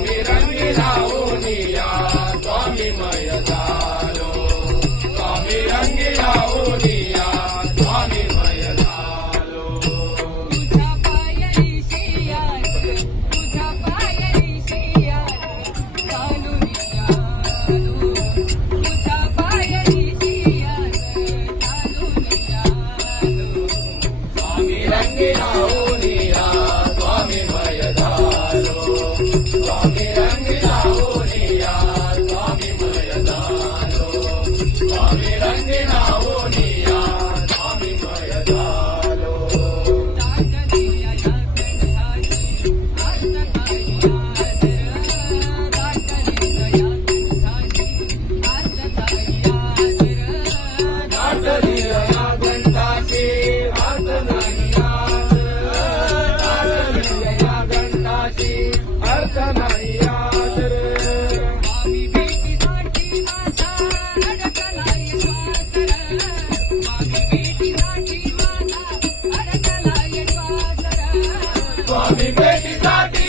स्वामी रंगी लावूनिया स्वामीमय झालो स्वामी रंगी लावूनिया स्वामीमय झालो तुझ्या पायरी शियार तुझ्या पायरी शियार चालून आलो तुझ्या पायरी शियार चालून आलो स्वामी रंगी लावूनिया स्वामीमय झालो स्वामी रंगी लावूनिया स्वामीमय झालो स्वामी रंगी लावूनिया स्वामीमय झालो दाटदिया या कंठाची अर्थ नाही आदर दाटदिया या कंठाची अर्थ नाही आदर स्वामी भेटीसाठी माझा अडकलाय श्वासर स्वामी भेटीसाठी माझा अडकलाय श्वासर स्वामी भेटीसाठी